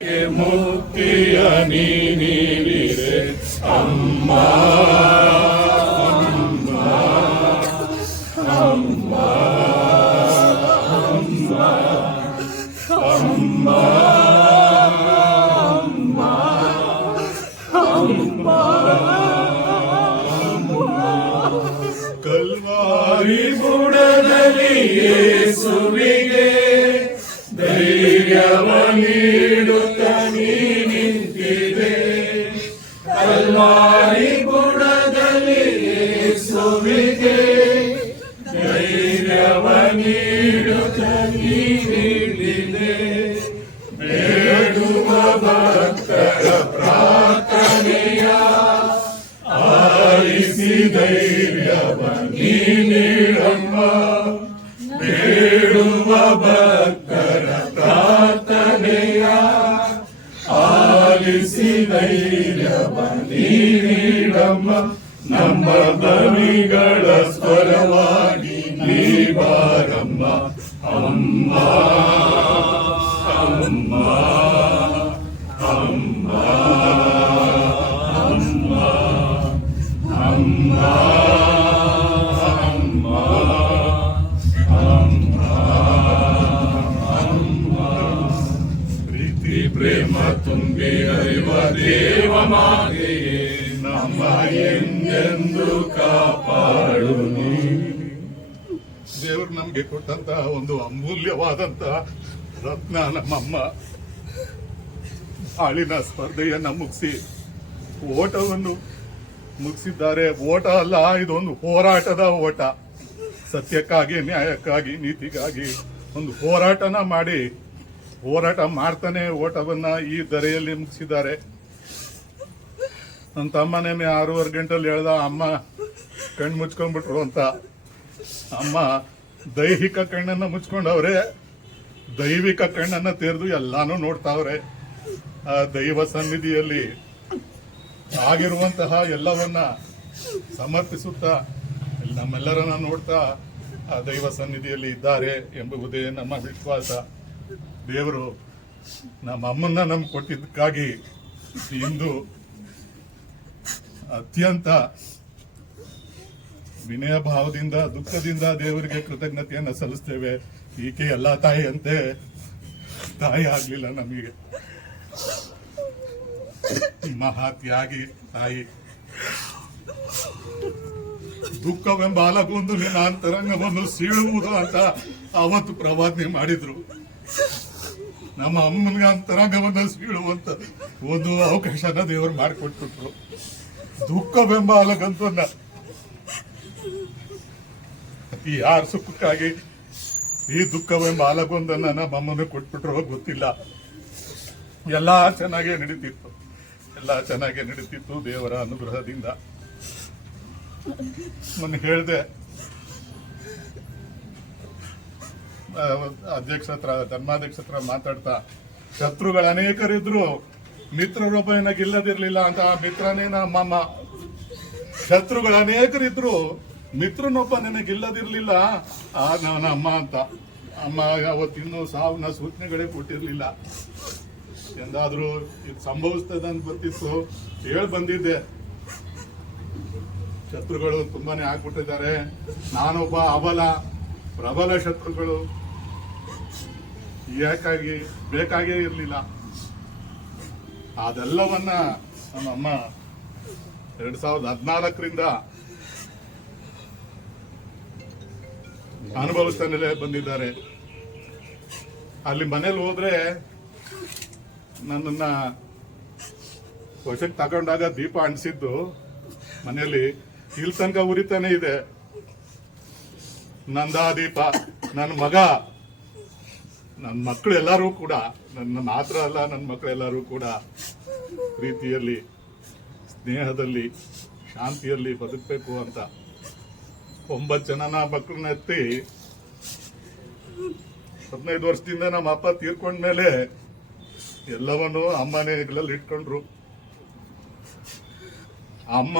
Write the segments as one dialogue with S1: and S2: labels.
S1: মুক্তি আনি নিরে আম্মা আম্মা আম্মা আম্মা আম্মা আম্মা আম্মা কলমারি বুড়নলি সুবি Яванилю Давиды, ನಮ್ಗೆ ಕೊಟ್ಟಂತಹ ಒಂದು ಅಮೂಲ್ಯವಾದಂತಹ ರತ್ನ ನಮ್ಮಮ್ಮ. ಹಾಳಿನ ಸ್ಪರ್ಧೆಯನ್ನು ಮುಗಿಸಿ ಓಟವನ್ನು ಮುಗಿಸಿದ್ದಾರೆ. ಓಟ ಅಲ್ಲ, ಇದೊಂದು ಹೋರಾಟದ ಓಟ. ಸತ್ಯಕ್ಕಾಗಿ, ನ್ಯಾಯಕ್ಕಾಗಿ, ನೀತಿಗಾಗಿ ಒಂದು ಹೋರಾಟನ ಮಾಡಿ ಹೋರಾಟ ಮಾಡ್ತಾನೆ ಓಟವನ್ನ ಈ ದರೆಯಲ್ಲಿ ಮುಗಿಸಿದ್ದಾರೆ. ನನ್ನ ತಮ್ಮನೇನೆ ಆರೂವರೆ ಗಂಟೆಲಿ ಹೇಳ್ದ, ಅಮ್ಮ, ಕಣ್ಣು ಮುಚ್ಕೊಂಡ್ಬಿಟ್ರು ಅಂತ. ಅಮ್ಮ ದೈಹಿಕ ಕಣ್ಣನ್ನ ಮುಚ್ಕೊಂಡವ್ರೆ, ದೈವಿಕ ಕಣ್ಣನ್ನ ತೆರೆದು ಎಲ್ಲಾನು ನೋಡ್ತಾವ್ರೆ. ಆ ದೈವ ಸನ್ನಿಧಿಯಲ್ಲಿ ಆಗಿರುವಂತಹ ಎಲ್ಲವನ್ನ ಸಮರ್ಪಿಸುತ್ತಾ, ನಮ್ಮೆಲ್ಲರನ್ನ ನೋಡ್ತಾ ಆ ದೈವ ಸನ್ನಿಧಿಯಲ್ಲಿ ಇದ್ದಾರೆ ಎಂಬುದೇ ನಮ್ಮ ವಿಶ್ವಾಸ. ದೇವರು ನಮ್ಮ ಅಮ್ಮನ್ನ ನಮ್ಗೆ ಕೊಟ್ಟಿದ್ದಕ್ಕಾಗಿ ಇಂದು ಅತ್ಯಂತ ವಿನಯ ಭಾವದಿಂದ, ದುಃಖದಿಂದ ದೇವರಿಗೆ ಕೃತಜ್ಞತೆಯನ್ನ ಸಲ್ಲಿಸ್ತೇವೆ. ಈಕೆ ಎಲ್ಲ ತಾಯಿಯಂತೆ. ತಾಯಿ ಆಗ್ಲಿಲ್ಲ ನಮಗೆ. ಮಹಾತ್ಯಾಗಿ ತಾಯಿ. ದುಃಖವೆಂಬ ಅಲಗೊಂದು ನಿನ್ನ ಅಂತರಂಗವನ್ನು ಸೀಳುವುದು ಅಂತ ಅವತ್ತು ಪ್ರವಾದನೆ ಮಾಡಿದ್ರು. ನಮ್ಮ ಅಮ್ಮನಿಗೆ ಅಂತರಂಗವನ್ನು ಸೀಳುವಂತ ಒಂದು ಅವಕಾಶನ ದೇವರು ಮಾಡಿಕೊಟ್ಬಿಟ್ರು. ದುಃಖವೆಂಬ ಅಲಗಂತನ್ನ ಈ ಯಾರ ಸುಖಕ್ಕಾಗಿ ಈ ದುಃಖವೆಂಬ ಅಲಗೊಂದನ್ನ ನಮ್ಮ ಅಮ್ಮನ ಕೊಟ್ಬಿಟ್ರೋ ಗೊತ್ತಿಲ್ಲ. ಎಲ್ಲ ಚೆನ್ನಾಗೇ ನಡೀತಿತ್ತು. ಎಲ್ಲ ಚೆನ್ನಾಗೇ ನಡೀತಿತ್ತು ದೇವರ ಅನುಗ್ರಹದಿಂದ. ಮೊನ್ನೆ ಹೇಳಿದೆ ಅಧ್ಯಕ್ಷ ಹತ್ರ, ಧರ್ಮಾಧ್ಯಕ್ಷ ಹತ್ರ ಮಾತಾಡ್ತಾ, ಶತ್ರುಗಳು ಅನೇಕರಿದ್ರು ಮಿತ್ರರೊಬ್ಬ ಏನಾಗಿಲ್ಲದಿರ್ಲಿಲ್ಲ ಅಂತ, ಆ ಮಿತ್ರನೇ ನಮ್ಮಮ್ಮ ಶತ್ರುಗಳು ಅನೇಕರಿದ್ರು ಮಿತ್ರನೊಬ್ಬ ನನಗಿಲ್ಲದಿರ್ಲಿಲ್ಲ. ಆ ನನ್ನ ಅಮ್ಮ ಅಂತ. ಅಮ್ಮ, ಅವತ್ತಿನ್ನೂ ಸಾವಿನ ಸೂಚನೆಗಳೇ ಕೊಟ್ಟಿರಲಿಲ್ಲ. ಎಂದಾದ್ರೂ ಇದು ಸಂಭವಿಸ್ತದೆ ಅಂತ ಗೊತ್ತಿತ್ತು ಹೇಳಿ ಬಂದಿದ್ದೆ. ಶತ್ರುಗಳು ತುಂಬಾನೇ ಆಗ್ಬಿಟ್ಟಿದ್ದಾರೆ. ನಾನೊಬ್ಬ ಅಬಲ ಪ್ರಬಲ ಶತ್ರುಗಳು. ಯಾಕಾಗಿ? ಬೇಕಾಗೇ ಇರಲಿಲ್ಲ. ಅದೆಲ್ಲವನ್ನ ನಮ್ಮಮ್ಮ ಎರಡು ಸಾವಿರದ ಹದಿನಾಲ್ಕರಿಂದ ಅನುಭವಿಸ್ತಾನೆ ಬಂದಿದ್ದಾರೆ. ಅಲ್ಲಿ ಮನೇಲಿ ಹೋದ್ರೆ ನನ್ನನ್ನ ವಶಕ್ಕೆ ತಗೊಂಡಾಗ ದೀಪ ಅಂಟಿಸಿದ್ದು ಮನೆಯಲ್ಲಿ. ಇಲ್ಲಿ ತನಕ ಉರಿತಾನೆ ಇದೆ. ನಂದಾ ದೀಪ ನನ್ನ ಮಗ ನನ್ನ ಮಕ್ಕಳು ಎಲ್ಲರೂ ಕೂಡ ನನ್ನ ಮಾತ್ರ ಅಲ್ಲ ನನ್ನ ಮಕ್ಕಳೆಲ್ಲರೂ ಕೂಡ ಪ್ರೀತಿಯಲ್ಲಿ, ಸ್ನೇಹದಲ್ಲಿ, ಶಾಂತಿಯಲ್ಲಿ ಬದುಕಬೇಕು ಅಂತ ಒಂಬತ್ತು ಜನನ ಮಕ್ಕಳನ್ನ ಎತ್ತಿ ಹದಿನೈದು ವರ್ಷದಿಂದ ನಮ್ಮ ಅಪ್ಪ ತೀರ್ಕೊಂಡ್ಮೇಲೆ ಎಲ್ಲವನ್ನು ಅಮ್ಮನೇ ಇಟ್ಕೊಂಡ್ರು. ಅಮ್ಮ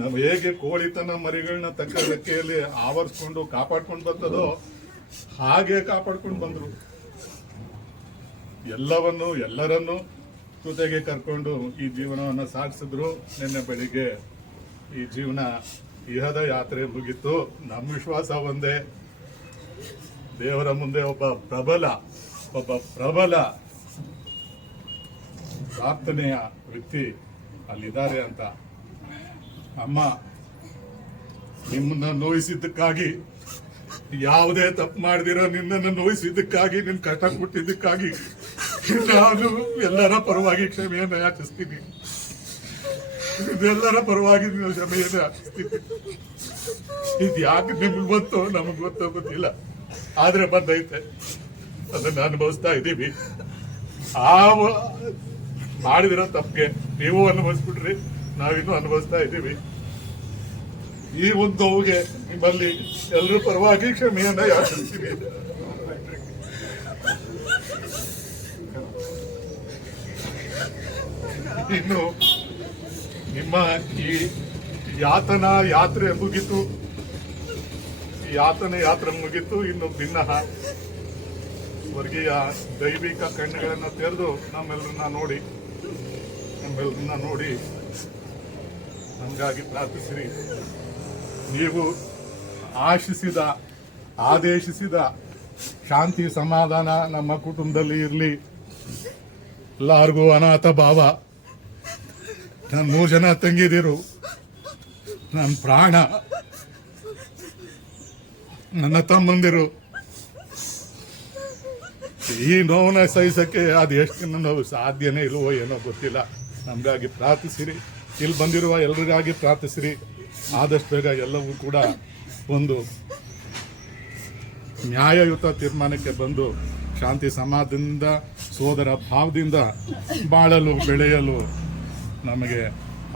S1: ನಾವು ಹೇಗೆ ಕೋಳಿತನ ಮರಿಗಳನ್ನ ತಕ್ಕ ರೆಕ್ಕೆಯಲ್ಲಿ ಆವರಿಸ್ಕೊಂಡು ಕಾಪಾಡ್ಕೊಂಡು ಬಂದದೋ ಹಾಗೆ ಕಾಪಾಡ್ಕೊಂಡು ಬಂದ್ರು. ಎಲ್ಲವನ್ನು, ಎಲ್ಲರನ್ನು ಜೊತೆಗೆ ಕರ್ಕೊಂಡು ಈ ಜೀವನವನ್ನು ಸಾಗಿಸಿದ್ರು. ನಿನ್ನೆ ಬೆಳಿಗ್ಗೆ ಈ ಜೀವನ ಇಹದ ಯಾತ್ರೆ ಮುಗಿತು. ನಮ್ಮ ವಿಶ್ವಾಸ ಒಂದೇ. ದೇವರ ಮುಂದೆ ಒಬ್ಬ ಪ್ರಬಲ ಒಬ್ಬ ಪ್ರಬಲ ಪ್ರಾರ್ಥನೆಯ ವ್ಯಕ್ತಿ ಅಲ್ಲಿದ್ದಾರೆ ಅಂತ. ಅಮ್ಮ, ನಿಮ್ಮನ್ನ ನೋಯಿಸಿದ್ದಕ್ಕಾಗಿ, ಯಾವುದೇ ತಪ್ಪು ಮಾಡಿದಿರೋ ನಿನ್ನನ್ನು ನೋಯಿಸಿದ್ದಕ್ಕಾಗಿ, ನಿನ್ ಕಷ್ಟ ಕೊಟ್ಟಿದ್ದಕ್ಕಾಗಿ, ನಾನು ಎಲ್ಲರ ಪರವಾಗಿ ಕ್ಷಮೆಯನ್ನು ಯಾಚಿಸ್ತೀನಿ. ಇದೆಲ್ಲರ ಪರವಾಗಿ ಯಾಚಿಸ್ತೀನಿ ಇದು ಯಾಕೆ ನಿಮ್ಗೆ ಗೊತ್ತು, ನಮಗೆ ಗೊತ್ತೋ ಗೊತ್ತಿಲ್ಲ. ಆದ್ರೆ ಬಂದೈತೆ. ಅದನ್ನ ಅನುಭವಿಸ್ತಾ ಇದ್ದೀವಿ. ಆ ಮಾಡಿದಿರೋ ತಪ್ಪಿಗೆ ನೀವು ಅನುಭವಿಸ್ಬಿಟ್ರಿ, ನಾವಿನ್ನೂ ಅನುಭವಿಸ್ತಾ ಇದ್ದೀವಿ. ಈ ಒಂದು ನೋವಿಗೆ ನಿಮ್ಮಲ್ಲಿ ಎಲ್ಲರೂ ಪರವಾಗಿ ಕ್ಷಮೆಯನ್ನ ಯಾಚಿಸ್ತೀವಿ. ಇನ್ನು ನಿಮ್ಮ ಈ ಯಾತನ ಯಾತ್ರೆ ಮುಗಿತು. ಯಾತನೆ ಯಾತ್ರೆ ಮುಗಿತು, ಇನ್ನು ಭಿನ್ನ ವರ್ಗೀಯ ದೈವಿಕ ಕಣ್ಣುಗಳನ್ನು ತೆರೆದು ನಮ್ಮೆಲ್ಲರನ್ನ ನೋಡಿ ನಮ್ಮೆಲ್ಲರನ್ನ ನೋಡಿ ನಮಗಾಗಿ ಪ್ರಾರ್ಥಿಸಿರಿ. ನೀವು ಆಶಿಸಿದ, ಆದೇಶಿಸಿದ ಶಾಂತಿ ಸಮಾಧಾನ ನಮ್ಮ ಕುಟುಂಬದಲ್ಲಿ ಇರಲಿ. ಎಲ್ಲರಿಗೂ ಅನಾಥ ಭಾವ. ನನ್ನ ಮೂರು ಜನ ತಂಗಿದಿರು. ನನ್ನ ಪ್ರಾಣ. ನನ್ನ ತಮ್ಮಂದಿರು. ಈ ನೋವನ್ನ ಸಹಿಸಕ್ಕೆ ಅದು ಎಷ್ಟು ನೋವು ಸಾಧ್ಯನೇ ಇಲ್ವೋ ಏನೋ ಗೊತ್ತಿಲ್ಲ. ನಮಗಾಗಿ ಪ್ರಾರ್ಥಿಸಿರಿ. ಇಲ್ಲಿ ಬಂದಿರುವ ಎಲ್ರಿಗಾಗಿ ಪ್ರಾರ್ಥಿಸಿರಿ. ಆದಷ್ಟು ಬೇಗ ಎಲ್ಲವೂ ಕೂಡ ಒಂದು ನ್ಯಾಯಯುತ ತೀರ್ಮಾನಕ್ಕೆ ಬಂದು ಶಾಂತಿ ಸಮಾಧಾನದಿಂದ ಸೋದರ ಭಾವದಿಂದ ಬಾಳಲು, ಬೆಳೆಯಲು ನಮಗೆ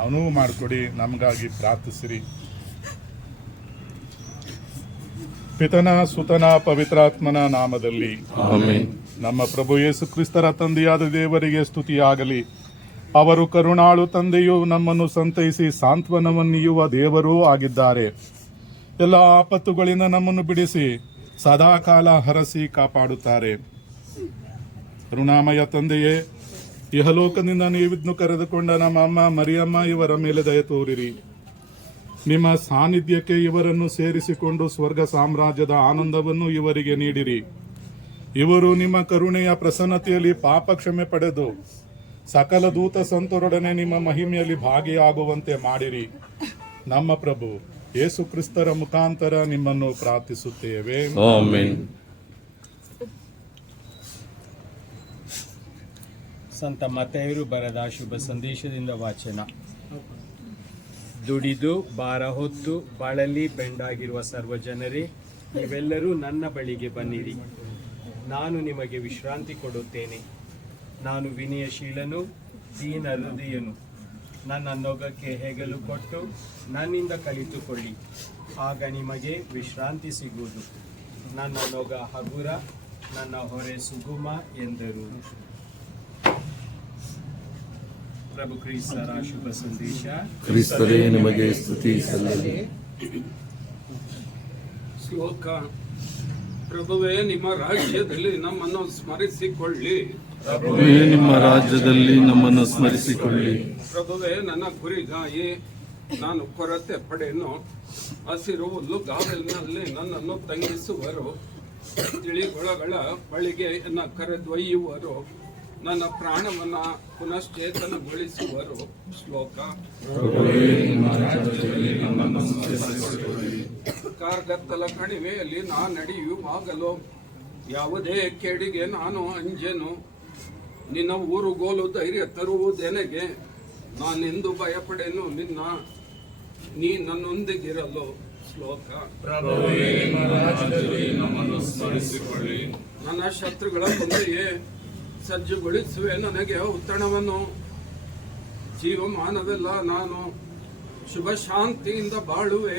S1: ಅನುವು ಮಾಡಿಕೊಡಿ ನಮಗಾಗಿ ಪ್ರಾರ್ಥಿಸಿರಿ. ಪಿತನ ಸುತನ ಪವಿತ್ರಾತ್ಮನ ನಾಮದಲ್ಲಿ ನಮ್ಮ ಪ್ರಭು ಯೇಸು ಕ್ರಿಸ್ತರ ತಂದೆಯಾದ ದೇವರಿಗೆ ಸ್ತುತಿಯಾಗಲಿ. ಅವರು ಕರುಣಾಳು ತಂದೆಯು ನಮ್ಮನ್ನು ಸಂತೈಸಿ ಸಾಂತ್ವನವನ್ನಿಯುವ ದೇವರೂ ಆಗಿದ್ದಾರೆ. ಎಲ್ಲ ಆಪತ್ತುಗಳಿಂದ ನಮ್ಮನ್ನು ಬಿಡಿಸಿ ಸದಾಕಾಲ ಹರಸಿ ಕಾಪಾಡುತ್ತಾರೆ. ಕರುಣಾಮಯ ತಂದೆಯೇ ಇಹಲೋಕದಿಂದ ನೀವಿದ್ನು ಕರೆದುಕೊಂಡ ನಮ್ಮ ಅಮ್ಮ ಮರಿಯಮ್ಮ ಇವರ ಮೇಲೆ ದಯ ತೋರಿರಿ. ನಿಮ್ಮ ಸಾನ್ನಿಧ್ಯಕ್ಕೆ ಇವರನ್ನು ಸೇರಿಸಿಕೊಂಡು ಸ್ವರ್ಗ ಸಾಮ್ರಾಜ್ಯದ ಆನಂದವನ್ನು ಇವರಿಗೆ ನೀಡಿರಿ. ಇವರು ನಿಮ್ಮ ಕರುಣೆಯ ಪ್ರಸನ್ನತೆಯಲ್ಲಿ ಪಾಪ ಕ್ಷಮೆ ಪಡೆದು ಸಕಲ ದೂತ ಸಂತರೊಡನೆ ನಿಮ್ಮ ಮಹಿಮೆಯಲ್ಲಿ ಭಾಗಿಯಾಗುವಂತೆ ಮಾಡಿರಿ. ನಮ್ಮ ಪ್ರಭು ಯೇಸು ಕ್ರಿಸ್ತರ ಮುಖಾಂತರ ನಿಮ್ಮನ್ನು ಪ್ರಾರ್ಥಿಸುತ್ತೇವೆ.
S2: ಸಂತ ಮತೆಯರು ಬರೆದ ಶುಭ ಸಂದೇಶದಿಂದ ವಾಚನ. ದುಡಿದು, ಭಾರ ಹೊತ್ತು, ಬಳಲಿ ಬೆಂಡಾಗಿರುವ ಸರ್ವ ಜನರೇ ನೀವೆಲ್ಲರೂ ನನ್ನ ಬಳಿಗೆ ಬನ್ನಿರಿ. ನಾನು ನಿಮಗೆ ವಿಶ್ರಾಂತಿ ಕೊಡುತ್ತೇನೆ. ನಾನು ವಿನಯಶೀಲನು, ದೀನ ಹೃದಯನು. ನನ್ನ ನೊಗಕ್ಕೆ ಹೆಗಲು ಕೊಟ್ಟು ನನ್ನಿಂದ ಕಲಿತುಕೊಳ್ಳಿ. ಆಗ ನಿಮಗೆ ವಿಶ್ರಾಂತಿ ಸಿಗುವುದು. ನನ್ನ ನೊಗ ಹಗುರ, ನನ್ನ ಹೊರೆ ಸುಗುಮ ಎಂದರು. ಪ್ರಭು ಕ್ರಿಸ್ತರ ಶುಭ ಸಂದೇಶ.
S3: ಕ್ರಿಸ್ತರೇ ನಿಮಗೆ ಸ್ತುತಿ ಸಲ್ಲಲಿ
S4: ಶ್ಲೋಕ. ಪ್ರಭುವೇ ನಿಮ್ಮ ರಾಜ್ಯದಲ್ಲಿ ನಮ್ಮನ್ನು ಸ್ಮರಿಸಿಕೊಳ್ಳಿ.
S3: ಪ್ರಭುವೇ ನಿಮ್ಮ ರಾಜ್ಯದಲ್ಲಿ ನಮ್ಮನ್ನು ಸ್ಮರಿಸಿಕೊಳ್ಳಿ.
S4: ಪ್ರಭುವೇ ನನ್ನ ಕುರಿಗಾಯಿ ನಾನು ಕೊರತೆ ಪಡೆನು. ಹಸಿರು ಹುಲ್ಲುಗಾವಲಿನಲ್ಲಿ ನನ್ನನ್ನು ತಂಗಿಸುವರು. ತಿಳಿಗೊಳಗಳ ಬಳಿಗೆ ಎನ್ನ ಕರೆದೊಯ್ಯುವರು. ನನ್ನ ಪ್ರಾಣವನ್ನ ಪುನಶ್ಚೇತನಗೊಳಿಸುವರು. ಶ್ಲೋಕ. ಕಾರ್ಗತ್ತಲ ಕಣಿವೆಯಲ್ಲಿ ನಾ ನಡೆಯುವಾಗಲೂ ಯಾವುದೇ ಕೇಡಿಗೆ ನಾನು ಅಂಜೆನು. ನಿನ್ನ ಊರುಗೋಲು ಧೈರ್ಯ ತರುವುದೆನಗೆ ನಾನೆಂದು ಭಯಪಡೆನು ನಿನ್ನ. ನೀ ನನ್ನೊಂದಿಗಿರಲು. ಶ್ಲೋಕ. ನನ್ನ ಶತ್ರುಗಳ ಮುಂದೆಯೇ ಸಜ್ಜುಗೊಳಿಸುವೆ ನನಗೆ ಉತ್ತಣವನ್ನು. ಜೀವಮಾನವೆಲ್ಲ ನಾನು ಶುಭ ಶಾಂತಿಯಿಂದ ಬಾಳುವೆ.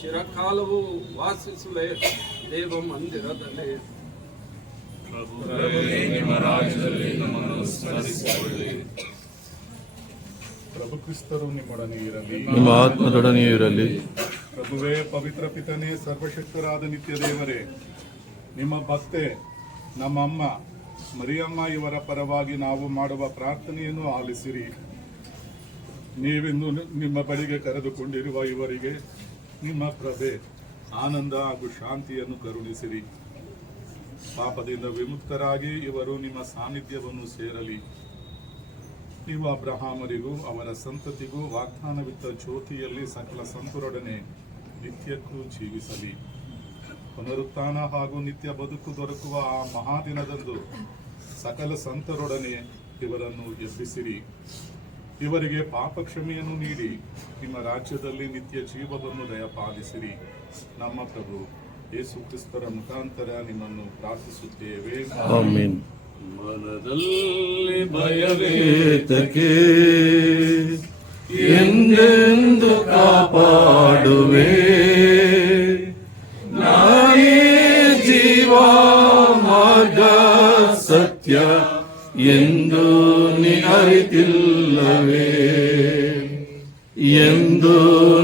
S4: ಚಿರಕಾಲವು ವಾಸಿಸುವೆ ದೇವ ಮಂದಿರದಲ್ಲಿ.
S1: ಪ್ರಭು ಕ್ರಿಸ್ತರು ನಿಮ್ಮೊಡನೆ ಇರಲಿ.
S3: ನಿಮ್ಮ ಆತ್ಮದೊಡನೆಯೂ ಇರಲಿ.
S1: ಪ್ರಭುವೇ ಪವಿತ್ರ ಪಿತನೇ ಸರ್ವಶಕ್ತರಾದ ನಿತ್ಯ ದೇವರೇ ನಿಮ್ಮ ಭಕ್ತೆ ನಮ್ಮ ಅಮ್ಮ ಮರಿಯಮ್ಮ ಇವರ ಪರವಾಗಿ ನಾವು ಮಾಡುವ ಪ್ರಾರ್ಥನೆಯನ್ನು ಆಲಿಸಿರಿ. ನೀವಿಂದು ನಿಮ್ಮ ಬಳಿಗೆ ಕರೆದುಕೊಂಡಿರುವ ಇವರಿಗೆ ನಿಮ್ಮ ಪ್ರಭೆ ಆನಂದ ಹಾಗೂ ಶಾಂತಿಯನ್ನು ಕರುಣಿಸಿರಿ. ಪಾಪದಿಂದ ವಿಮುಕ್ತರಾಗಿ ಇವರು ನಿಮ್ಮ ಸಾನ್ನಿಧ್ಯವನ್ನು ಸೇರಲಿ. ನೀವು ಅಬ್ರಹಾಮರಿಗೂ ಅವರ ಸಂತತಿಗೂ ವಾಗ್ದಾನವಿದ್ದ ಜ್ಯೋತಿಯಲ್ಲಿ ಸಕಲ ಸಂತರೊಡನೆ ನಿತ್ಯಕ್ಕೂ ಜೀವಿಸಲಿ. ಪುನರುತ್ಥಾನ ಹಾಗೂ ನಿತ್ಯ ಬದುಕು ದೊರಕುವ ಆ ಮಹಾದಿನದಂದು ಸಕಲ ಸಂತರೊಡನೆ ಇವರನ್ನು ಎಬ್ಬಿಸಿರಿ. ಇವರಿಗೆ ಪಾಪ ಕ್ಷಮೆಯನ್ನು ನೀಡಿ ನಿಮ್ಮ ರಾಜ್ಯದಲ್ಲಿ ನಿತ್ಯ ಜೀವವನ್ನು ದಯಪಾಲಿಸಿರಿ. ನಮ್ಮ ಪ್ರಭು ಯೇಸು ಕ್ರಿಸ್ತರ ಮುಖಾಂತರ ನಿಮ್ಮನ್ನು ಪ್ರಾರ್ಥಿಸುತ್ತೇವೆ.
S3: ಆಮೇನ್. ಮನದಲ್ಲಿ ಭಯವೇತಕ್ಕೆ ಎಂದೆಂದು ಕಾಪಾಡುವೆ. ಸತ್ಯ ಎಂದು ನೀ ಅರಿತಿಲ್ಲವೇ ಎಂದು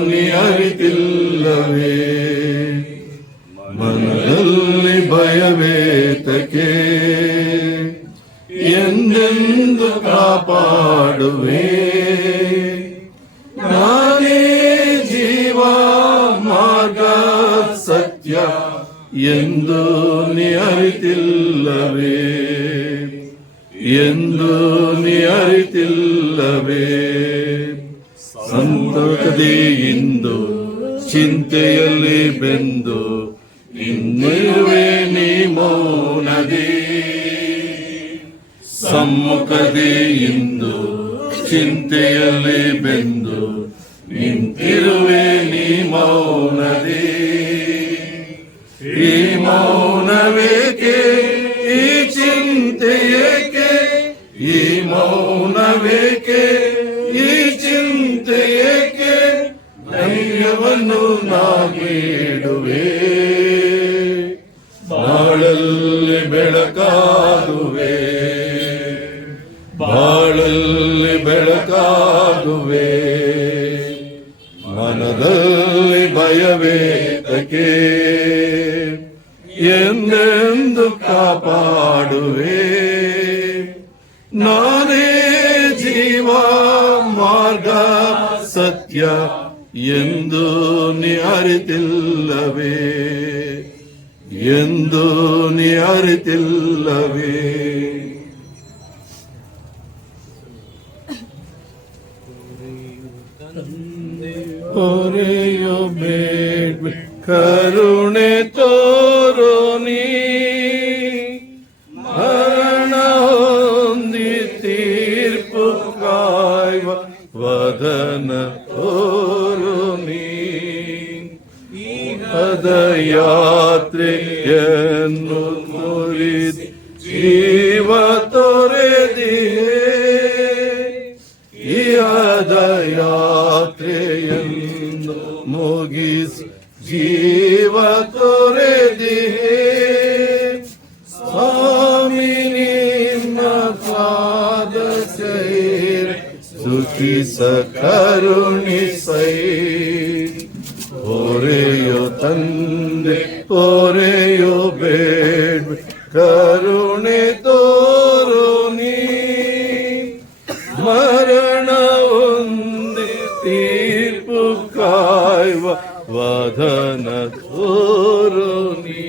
S3: ನೀ ಅರಿತಿಲ್ಲವೇ ಮನದಲ್ಲಿ ಭಯವೇತಕೆ ಎಂದೆಂದು ಕಾಪಾಡುವೆ? ನಾನೇ ಜೀವ ಮಾರ್ಗ ಸತ್ಯ ಎಂದು ಚಿಂತೆಯಲ್ಲಿ ಬೆಂದು ಇನ್ನಿರುವೆ ನೀ ಮೌನದಿ ಸಮ್ಮುಖದಿ ಇಂದು ಚಿಂತೆಯಲ್ಲಿ ಬೆಂದು ನಿಂತಿರುವೆ ನೀ ಮೌನದಿ ಈ ಮೌನವೇಕೆ? ಈ ಚಿಂತೆಯೇಕೆ ಈ ಮೌನವೇಕೆ ಧೈರ್ಯವನ್ನು ನಾಗಿಡುವೆ. ಬಾಳಲ್ಲಿ ಬೆಳಕಾಗುವೆ. ಬಾಳಲ್ಲಿ ಬೆಳಕಾಗುವೆ. ಮನದಲ್ಲಿ ಭಯವೇದಕ್ಕೆ ಎಂದೆಂದು ಕಾಪಾಡುವೆ. ನಾನೇ ಜೀವ ಮಾರ್ಗ ಸತ್ಯ. ಎಂದು ನೀ ಅರಿತಿಲ್ಲವೇ ಎಂದು ನೀ ಅರಿತಿಲ್ಲವೇ ಹೊರೆಯೋ ಬೇಡ ಕರುಣೆ പദയാത്രിയെന്നു മുറി ജീ ತೀರ್ಪು ಕಾಯುವ ವದನ ತೋರು ನೀ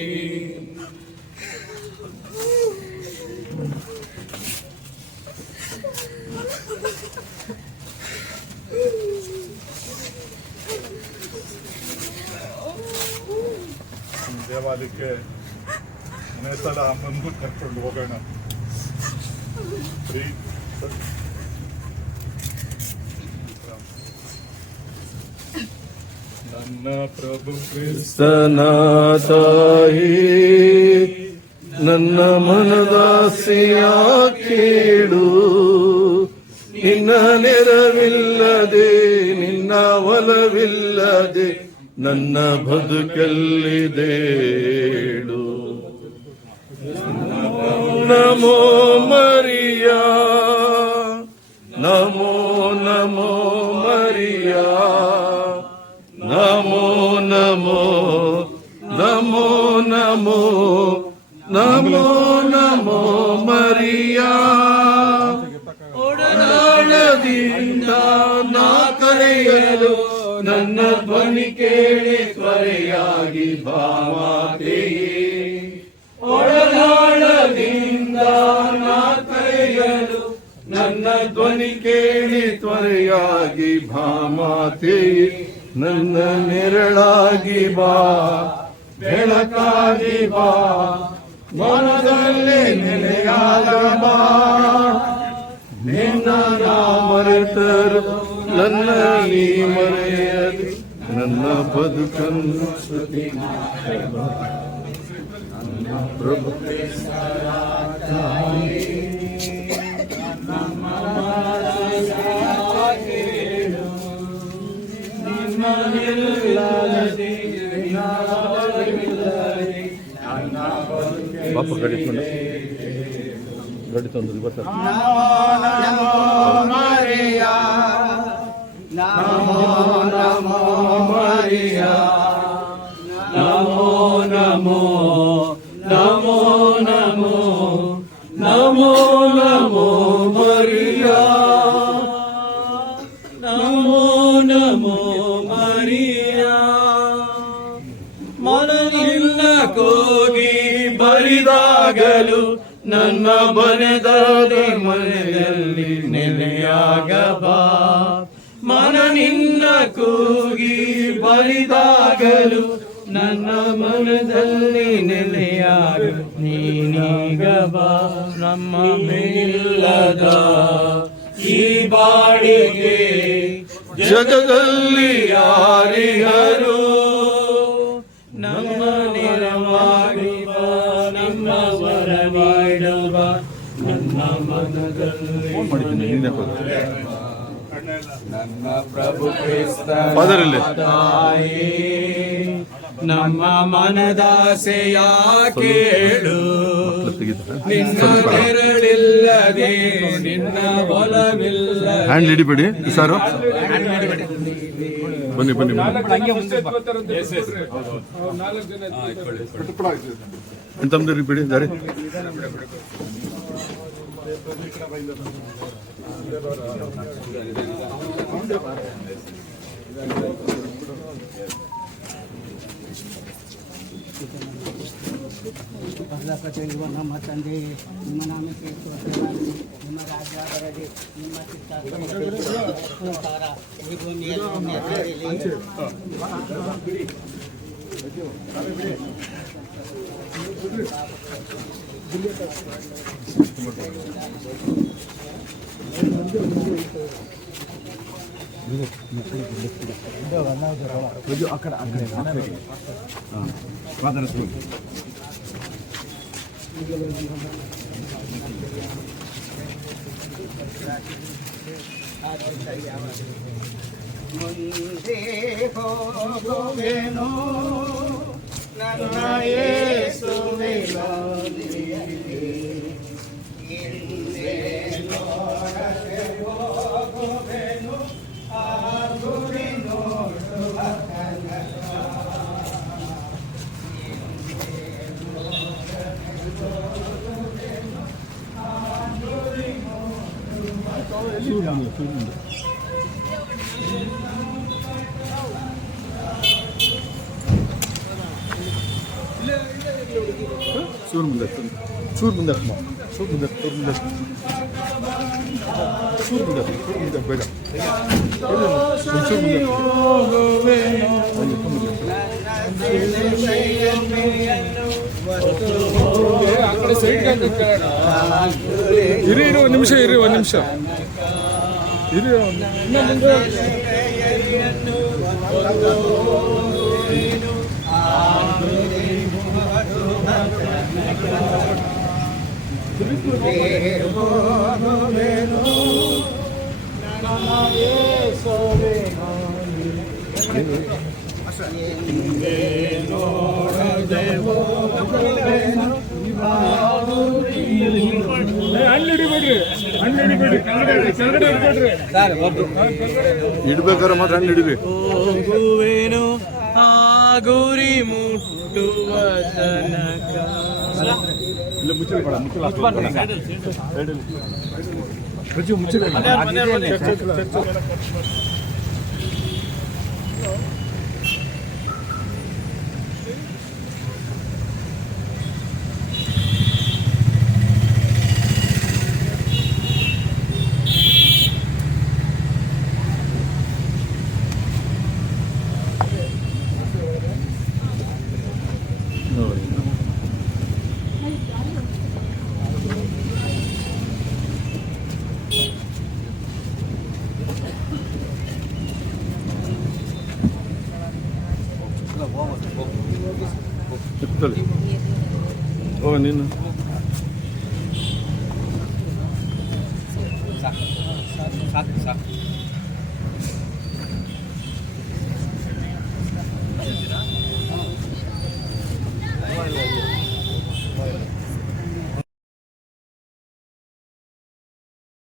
S1: ದೇವಾಲಯಕ್ಕೆ ಮನೆ ಸಲ ಮುಂದೆ ಕರ್ಕೊಂಡು ಹೋಗೋಣ ನನ್ನ ಪ್ರಭು ಕ್ರಿಸ್ತನ
S3: ತಾಯಿ, ನನ್ನ ಮನದಾಸೆಯ ಕೇಳು ನಿನ್ನ ನೆರವಿಲ್ಲದೆ, ನಿನ್ನ ಒಲವಿಲ್ಲದೆ ನನ್ನ ಬದುಕಲ್ಲಿದೇಳು ನಮೋ ಮರಿಯಾ. ನಮೋ ನಮೋ ನಮೋ ಮರಿಯಾ.
S5: ಒಡನಾಳದಿಂದ ನಾ ಕರೆಯಲು ನನ್ನ ಧ್ವನಿ ಕೇಳಿ ತ್ವರೆಯಾಗಿ ಭಾವಾತೆಯೇ ಒಡನಾಳದಿಂದ ನಾ ಕರೆಯಲು ನನ್ನ ಧ್ವನಿ ಕೇಳಿ ತ್ವರೆಯಾಗಿ ಭಾಮಾತೆಯೇ ನನ್ನ ನೆರಳಾಗಿ ಬಾ. ಬೆಳಕಾಗಿ ಬಾ. ಮನದಲ್ಲಿ ನೆಲೆಯಾದ ಬಾ ನಿನ್ನ ಮರೆತರು ನನ್ನ ನೀ ಮರೆಯದು ನನ್ನ ಬದುಕನ್ನು ಸ್ತುತಿ ಪ್ರಭು ಪಾಪ ಗಡಿಕೊಂಡು ಗಡಿ ತಂದು ಬರ್ತಾರೆ ನಮೋ ನಮೋ ನಮೋ ಬರಿದಾಗಲು ನನ್ನ ಬನೆದಾದೆ ಮನೆಯಲ್ಲಿ ನೆಲೆಯಾಗಬಾ. ಮನ ನಿನ್ನ ಕೂಗಿ ಬರಿದಾಗಲು ನನ್ನ ಮನದಲ್ಲಿ ನೆಲೆಯಾಗ ನೀನೀಗ ಬಾ ನಮ್ಮ ಮೇಲದ ಈ ಬಾಡಿಗೆ ಜಗದಲ್ಲಿ ಯಾರಿಗರು ಮನದಲ್ಲಿ
S6: ನನ್ನ ಪ್ರಭು ಕ್ರಿಸ್ತ
S5: ಅದರಲ್ಲಿ.
S6: ತಾಯೇ, ನಮ್ಮ ಮನದಾಸೆಯ ಕೇಳು. ನಿನ್ನ ಕೆರಳಿಲ್ಲದೆ ನಿನ್ನ ಒಲವಿಲ್ಲ
S5: ಹ್ಯಾಂಡ್ ಹಿಡಿಬೇಡಿ ಸಾರು. ಬನ್ನಿ ಬನ್ನಿ ತಮ್ಮದಿರಿ ಬಿಡಿ ದಾರಿ.
S7: ಪರಲೋಕದಲ್ಲಿರುವ ನಮ್ಮ ತಂದೆ ನಿಮ್ಮ ನಾಮಕ್ಕೆ ಸ್ತೋತ್ರವಾಗಲಿ. ನಿಮ್ಮ ರಾಜ್ಯ ಬರಲಿ ನಿಮ್ಮ ಚಿತ್ತ ಪ್ರಕಾರ ಈ ಭೂಮಿಯಲ್ಲಿ ನೆರವೇರಲಿ. ಮುಂದೆ ಹೋಗುವೆನು ನನ್ನ ಯೇಸುವೆ ಹೋಗುವೆನು, ಆ ಗುರಿ ನೋಡುವ ಕನಸ.
S5: ಚೂರು ಮುಂದೆ ಚೂರು ಮುಂದೆ ಅಮ್ಮ ಚೂರು ಮುಂದೆ ಚೂರು ಮುಂದೆ ಮುಂದೆ ಒಂಚೂರು
S4: ಇರಿ ಇರಿ ಒಂದು ನಿಮಿಷ ಇರಿ ಒಂದು ನಿಮಿಷ ಇರಿ ಒಂದು
S5: ಇಡ್ಬೇಕಾದ್ರೆ ಮಾತ್ರ ಹಣ್ಣು ಹಿಡಿಬೇಕು
S6: ಹೋಗುವೆನು ಆ ಗುರಿ ಮುಟ್ಟುವ ತನಕ
S5: ಇಲ್ಲ ಮುಚ್ಚಲ ಬೇಡ ಮುಚ್ಚಲ
S6: కొంచెం ముచ్చుకోండి ಹೋಗ ನೀನು